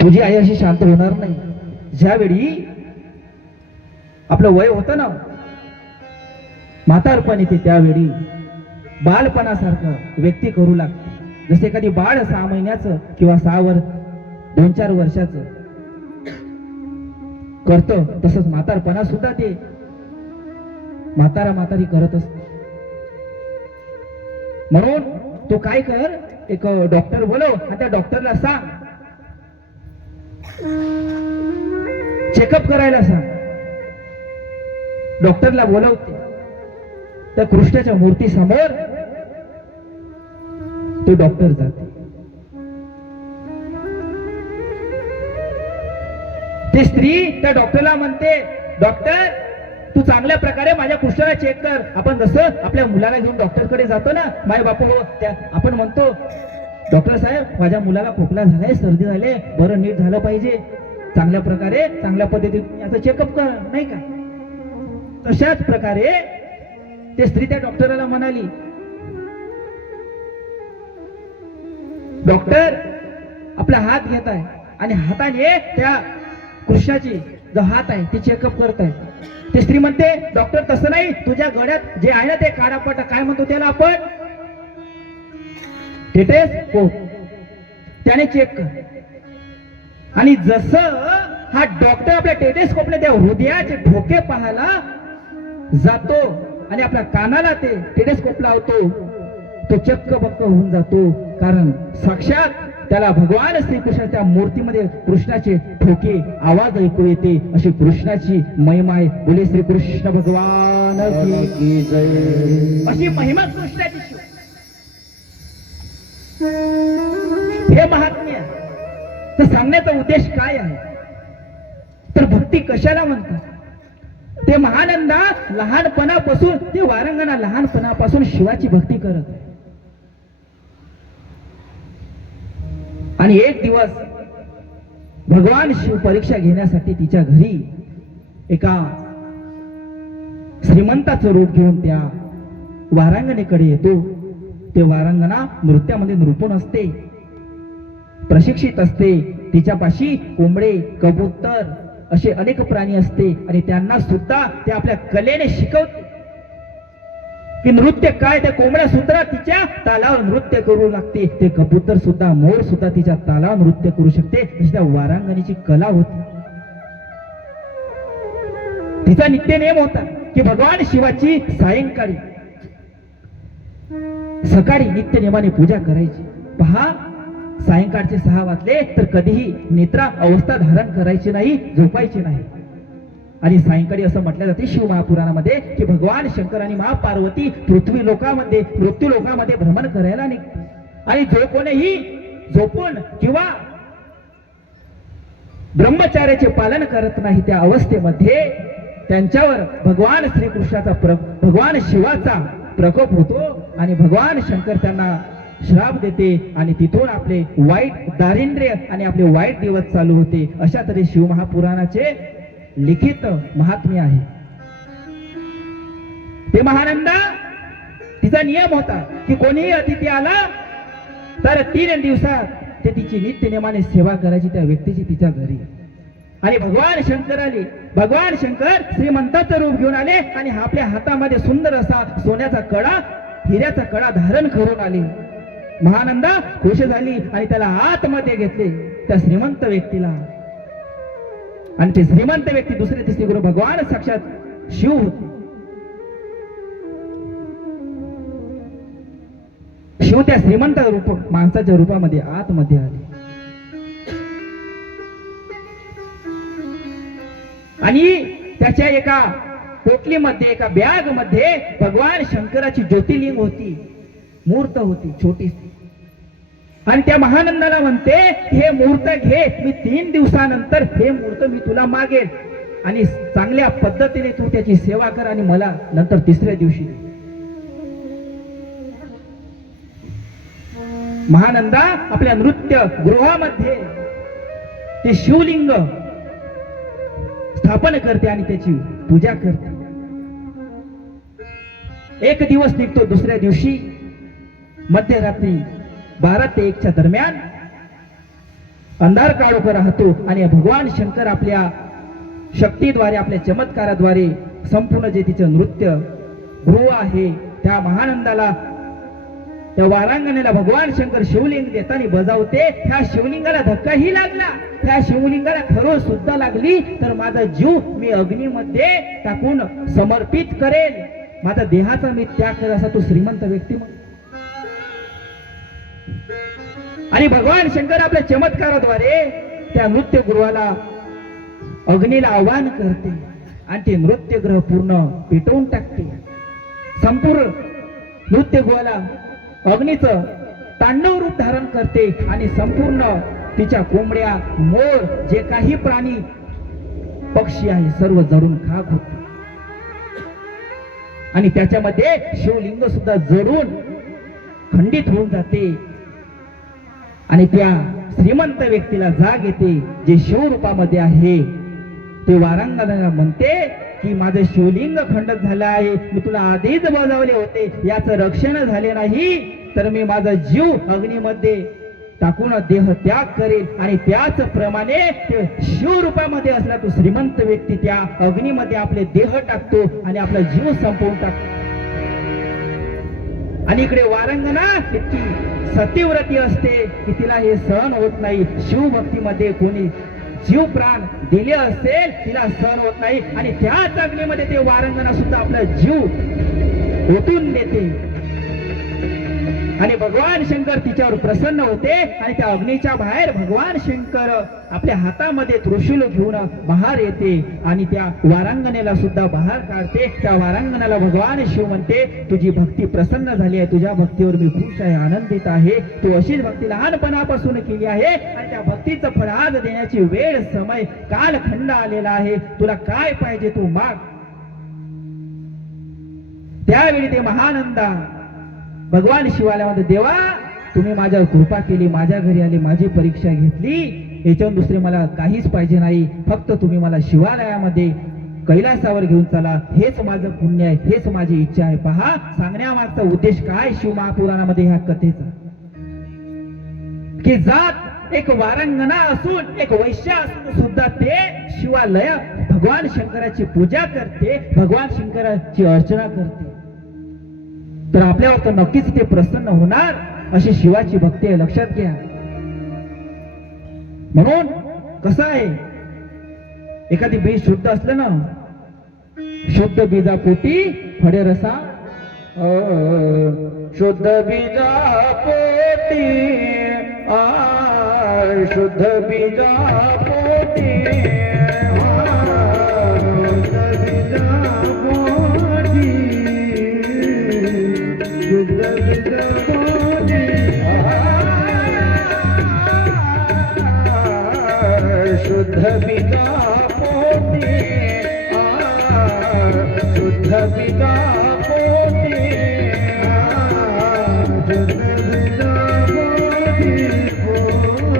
तुझी आई अशी शांत होणार नाही. ज्यावेळी आपलं वय होतं ना म्हातारपण येते त्यावेळी बालपणासारखं व्यक्ती करू लागते. जसे एखादी बाळ सहा महिन्याचं किंवा सहा वर दोन चार वर्षाचं करतं तसंच म्हातारपणा सुद्धा ते म्हातारा म्हातारी करत असत. म्हणून तू काय कर एक डॉक्टर बोलव आणि त्या डॉक्टरला सांग चेकअप करायला सांग. डॉक्टरला बोलवते. त्या कृष्णाच्या मूर्ती समोर तो डॉक्टर जाते. ती स्त्री त्या डॉक्टरला म्हणते डॉक्टर तू चांगल्या प्रकारे माझ्या कृष्णाला चेक कर. आपण जसं आपल्या मुलाला घेऊन डॉक्टरकडे जातो ना माय बापू हो त्या आपण म्हणतो डॉक्टर साहेब माझ्या मुलाला खोकला झालाय सर्दी झाले बरं नीट झालं पाहिजे. चांगल्या प्रकारे चांगल्या पद्धतीने याचा चेकअप कर नाही का? तशाच प्रकारे ते स्त्री त्या डॉक्टरला म्हणाली डॉक्टर आपला हात घेत आहे आणि हाताने त्या कृष्णाची जो हात आहे ते चेकअप करत आहे ते स्त्री म्हणते डॉक्टर तसं नाही तुझ्या गळ्यात जे आहे ना ते काडापट काय म्हणतो त्याला आपण? टेटेस्कोप त्याने चेक कर. आणि जसं हा डॉक्टर आपल्या टेटेस्कोपने त्या हृदयाचे ठोके पाहायला जातो आणि आपल्या कानाला ते टेलेस्कोप लावतो तो चक्क बक्क होऊन जातो. कारण साक्षात त्याला भगवान श्रीकृष्णाच्या मूर्तीमध्ये कृष्णाचे ठोके आवाज ऐकू येते अशी कृष्णाची महिमा आहे. बोले श्रीकृष्ण भगवान की की जय. अशी महिमा कृष्णाची हे महात्म्य तर सांगण्याचा उद्देश काय आहे? तर भक्ती कशाला म्हणतात? ते महानंदा लहानपणापासून ते वारंगणा लहानपणापासून शिवाची भक्ती करत आणि एक दिवस भगवान शिव परीक्षा घेण्यासाठी तिच्या घरी एका श्रीमंताचं रूप घेऊन त्या वारांगणेकडे येतो. ते वारांगणा नृत्यामध्ये नृपून असते. प्रशिक्षित असते. तिच्यापाशी कोंबडे कबूतर असे अनेक प्राणी असते आणि त्यांना सुद्धा ते आपल्या कलेने शिकवते. की नृत्य काय? त्या कोंबड्या सुद्धा तिच्या तालावर नृत्य करू लागते. ते कबूतर सुद्धा मोर सुद्धा तिच्या तालावर नृत्य करू शकते. अशी त्या वारांगणीची कला होती. तिचा नित्य नेम होता की भगवान शिवाची सायंकाळी. सकाळी नित्य नेमाने पूजा करायची. पहा सायंकाळचे सहा वाजले तर कधीही नेत्रा अवस्था धारण करायची नाही झोपायची नाही. आणि सायंकाळी असं म्हटलं जाते शिव महापुराणामध्ये की भगवान शंकर आणि महापार्वती पृथ्वी लोकामध्ये मृत्यू लोकामध्ये भ्रमण करायला निघते. आणि जो कोणीही झोपून किंवा ब्रह्मचार्याचे पालन करत नाही त्या अवस्थेमध्ये त्यांच्यावर भगवान श्रीकृष्णाचा प्र भगवान शिवाचा प्रकोप होतो आणि भगवान शंकर त्यांना श्राप देते आणि तिथून आपले वाईट दारिद्र्य आणि आपले वाईट दिवस चालू होते. अशा तरी शिव महापुराणाचे लिखित महात्म्य आहे. ते महानंदा तिचा नियम होता की कोणीही अतिथी आला तर तीन दिवसात ते तिची नित्य नियमाने सेवा करायची त्या व्यक्तीची तिच्या घरी. आणि भगवान शंकर आले. भगवान शंकर श्रीमंताचं रूप घेऊन आले आणि आपल्या हातामध्ये सुंदर असा सोन्याचा कडा हिऱ्याचा कडा धारण करून आले. महानंदा खुश झाली आणि त्याला आतमध्ये घेतले त्या श्रीमंत व्यक्तीला. आणि ते श्रीमंत व्यक्ती दुसरे तिसरे गुरु भगवान साक्षात शिव होते. शिव त्या श्रीमंत रूप माणसाच्या रूपामध्ये आतमध्ये आले. आणि त्याच्या एका पोटलीमध्ये एका बॅगमध्ये भगवान शंकराची ज्योतिर्लिंग होती. मूर्त होती छोटीशी आणि त्या महानंदाला म्हणते हे मूर्त घे. मी तीन दिवसानंतर हे मूर्त मी तुला मागेल. आणि चांगल्या पद्धतीने तू त्याची सेवा कर आणि मला नंतर तिसऱ्या दिवशी महानंदा आपल्या नृत्य गृहामध्ये ते शिवलिंग स्थापन करते आणि त्याची पूजा करते. एक दिवस निघतो दुसऱ्या दिवशी. मध्यरात्री बारा ते एकच्या दरम्यान. अंधार काळोख राहतो आणि भगवान शंकर आपल्या शक्तीद्वारे आपल्या चमत्काराद्वारे संपूर्ण जे तिचं नृत्य गृह आहे त्या महानंदाला त्या वारांगणेला भगवान शंकर शिवलिंग देताना बजावते. त्या शिवलिंगाला धक्काही लागला. त्या शिवलिंगाला खरो सुद्धा लागली. तर माझा जीव मी अग्नीमध्ये टाकून समर्पित करेल. माझा देहाचा मी त्याग करेल असा तो श्रीमंत व्यक्ती मग आणि भगवान शंकर आपल्या चमत्काराद्वारे त्या नृत्यगृहाला अग्नीला आव्हान करते आणि ते नृत्यगृह पूर्ण पेटवून टाकते. संपूर्ण नृत्यगृहाला अग्नीचं तांडव रूप धारण करते आणि संपूर्ण तिच्या कोंबड्या मोर जे काही प्राणी पक्षी आहे सर्व जळून खाक होते. आणि त्याच्यामध्ये शिवलिंग सुद्धा जळून खंडित होऊन जाते. आणि त्या श्रीमंत व्यक्तीला जाग येते जे शिवरूपामध्ये आहे. ते वारंगणाला म्हणते की माझं शिवलिंग खंडित झालं आहे. मी तुला आधीच बजावले होते. याचं रक्षण झाले नाही. तर मी माझा जीव अग्नीमध्ये टाकून देह त्याग करेल आणि त्याच प्रमाणे शिवरूपामध्ये असला तो श्रीमंत व्यक्ती त्या अग्नीमध्ये आपले देह टाकतो आणि आपला जीव संपवून टाकतो. आणि इकडे वारंगना इतकी सतीव्रती असते की तिला हे सहन होत नाही. शिवभक्तीमध्ये कोणी जीव प्राण दिले असेल तिला सहन होत नाही. आणि त्याच अग्नीमध्ये ते वारंगना सुद्धा आपला जीव ओतून देते. आणि भगवान शंकर तिच्यावर प्रसन्न होते आणि त्या अग्नीच्या बाहेर भगवान शंकर आपल्या हातामध्ये त्रुशूल घेऊन बाहेर येते आणि त्या वारांगणेला सुद्धा बाहेर काढते. त्या वारांगणाला भगवान शिव म्हणते तुझी भक्ती प्रसन्न झाली आहे. तुझ्या भक्तीवर मी खुश आहे आनंदित आहे. तू अशीच भक्ती लहानपणापासून केली आहे आणि त्या भक्तीचं फळ आज देण्याची वेळ समय कालखंड आलेला आहे. तुला काय पाहिजे तू माग. त्यावेळी ते महानंदा भगवान शिवाला म्हणतो देवा तुम्ही माझ्यावर कृपा केली माझ्या घरी आली माझी परीक्षा घेतली. याच्यावर दुसरे मला काहीच पाहिजे नाही. फक्त तुम्ही मला शिवालयामध्ये कैलासावर घेऊन चला. हेच माझं पुण्य आहे हेच माझी इच्छा आहे. पहा सांगण्यामागचा उद्देश काय? शिव महापुराणामध्ये ह्या कथेचा. की जात एक वारंगणा असून एक वैश्य असून सुद्धा ते शिवालय भगवान शंकराची पूजा करते भगवान शंकराची अर्चना करते. तर आपल्यावर तर नक्कीच ते प्रसन्न होणार अशी शिवाची भक्ती आहे. लक्षात घ्या. म्हणून कसं आहे? एखादी बीज शुद्ध असलं ना शुद्ध बीजापोटी फडे रसा अ, शुद्ध बीजापोटी आ शुद्ध बीजा पोटी પિતા પોતે શુદ્ધ પિતા પોતે શુદ્ધ પિતા પોતે